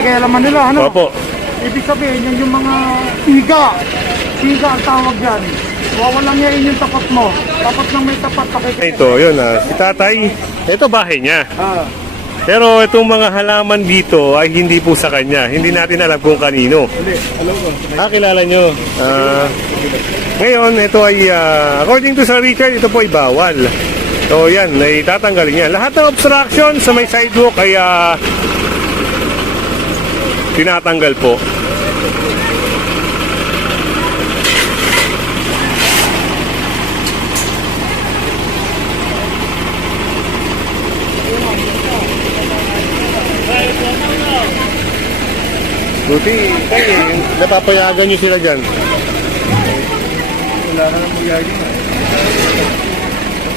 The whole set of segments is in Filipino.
Kaya laman nila, ano? Opo. Ibig sabihin, yan yung mga siga. Siga ang tawag yan. Wawalang yain yung tapat mo. Tapat ng may tapat. Ito, yun si tatay. Ito bahay niya. Ah. Pero itong mga halaman dito ay hindi po sa kanya. Hindi natin alam kung kanino. Hindi, alam ko. Kilala nyo. Ngayon, ito ay, according to Sir Richard, ito po ay bawal. So yan, ay tatanggalin niya. Lahat ng obstruction sa may sidewalk ay tinatanggal po. Buti, napapayagan nyo sila dyan. Wala na ng magyagi.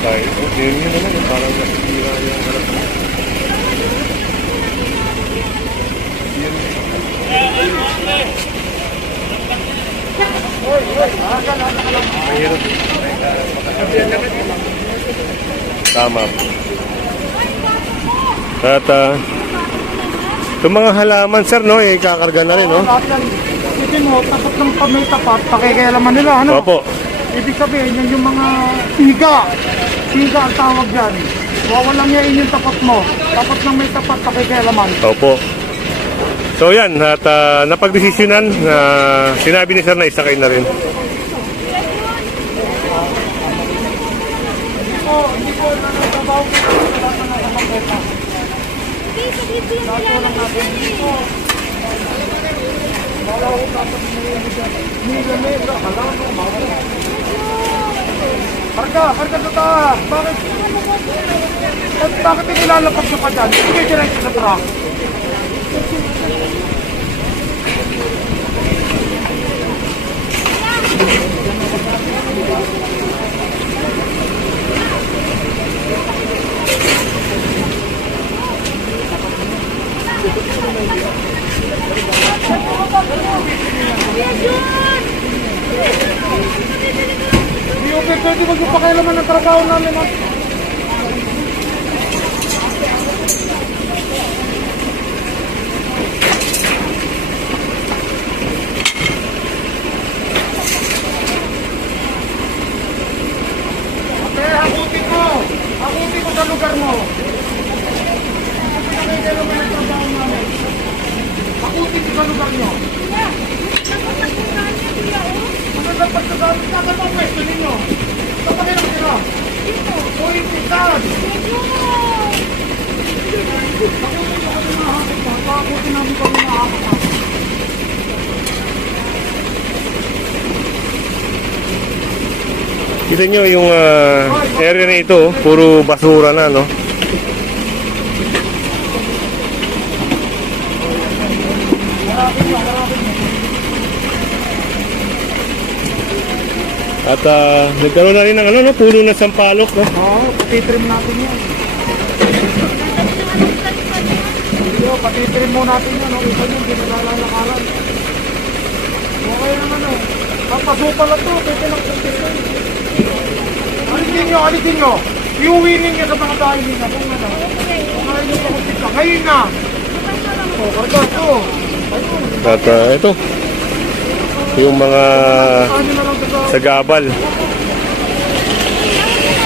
Ay, okay, yun naman, parang nasira yung harap mo. Tama po. At itong mga halaman, sir, no, kakarga na rin, no? Isipin mo, tapat ng may tapat, pakikialaman nila, ano? Opo. Ibig sabihin, yan yung mga siga. Siga ang tawag yan. Wawalang yain yung tapat mo. Tapat ng may tapat, pakikialaman. Opo. So yan, at napagdesisyonan na sinabi ni sir na isakay na rin. Hindi ko nanatrabaho ko. Karga sa taas. Bakit inilalapag nyo pa dyan? Hindi kayo direct sa truck. Hindi ko pwede magpapakialaman ng trabaho namin. Hakutin ko sa lugar mo. Pinakailangan ng trabaho namin. Hakutin ko sa lugar nyo. Magandang pagkagamit na sa mga pwesto ninyo. Kapag ilang sila? Uy, pitan! Hakutin ko kami mahakot na. Hakutin namin kami mahakot na. Kita nyo yung area na ito, puro basura na, no? At nagkaroon na rin ng no, puno ng sampalok, no? Oo, patitrim natin yan. Patitrim mo natin yan. Isa nyo, hindi nalalalakaran. Okay naman, o. Papasupa lang to, pwede lang patitrim. Alisin nyo. Iuwi ninyo sa mga bahay nila. Kung ano. Kung ayaw nyo pakupita. Ngayon na. O, karga ito. At ito, yung mga sagabal.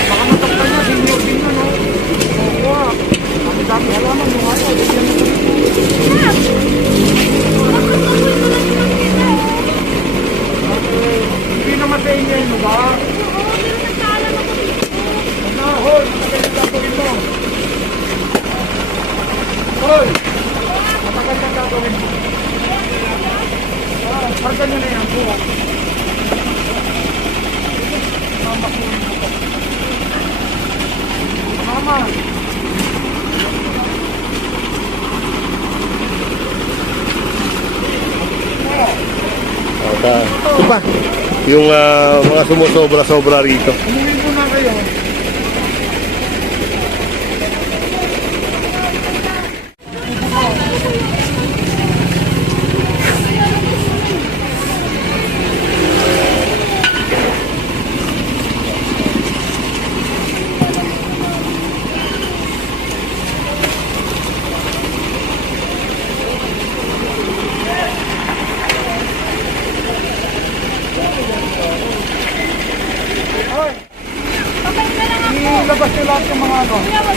Baka mataktan niya, sinyo, no? Oo, ang dami halaman, yung ayaw. Hindi naman sa inyo yun, ba? Hoy, matagal na gagawin mo. Hoy, matagal na gagawin mo. Karga nyo na yan, buha. Mama. Ito pa, yung mga sumusobra-sobra rito. Umuwi muna kayo. lahat yung mga ano. Ilabas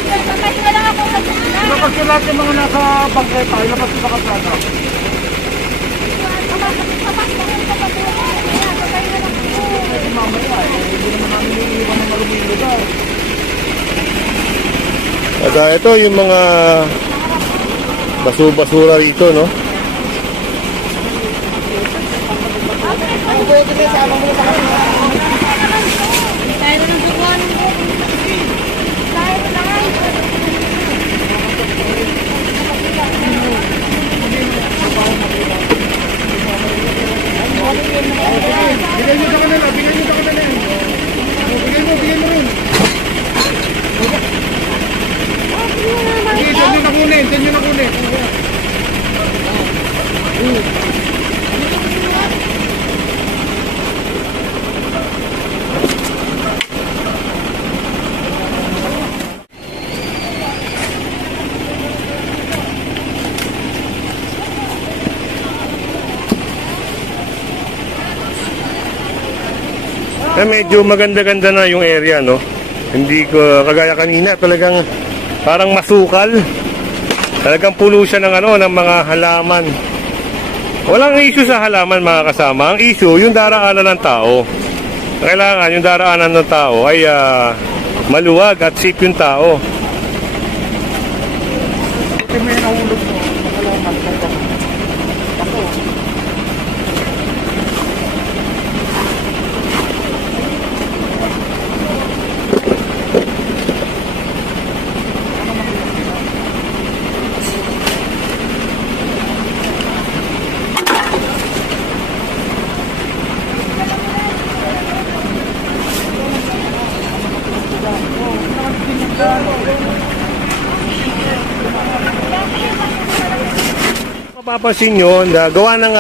nyo lahat yung mga nasa bangketa. Ilabas nyo sa kalsada. Mamaya hindi naman namin iiwan ng maruming lugar. At ito yung mga basura rito, no? Bigay nyo sa kanila, bigay nyo sa kanila. Bigay mo rin. Sige, dyan nyo na kunin. Medyo maganda-ganda na yung area, no? Hindi ko kagaya kanina, talagang parang masukal. Talagang puno siya ng ano, ng mga halaman. Walang issue sa halaman, mga kasama. Ang issue, yung daraanan ng tao. Kailangan yung daraanan ng tao ay maluwag at safe yung tao. Kasi may nahulog mo. Makalaman. Ako. Mapapansin nyo, gawa ng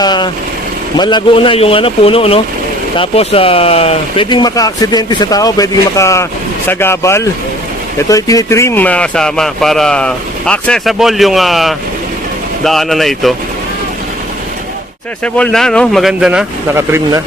malago na yung puno, no? Tapos pwedeng maka-aksidente sa tao, pwedeng makasagabal. Ito ay tinitrim, mga kasama, para accessible yung daanan na ito. Accessible na, no? Maganda na, nakatrim na.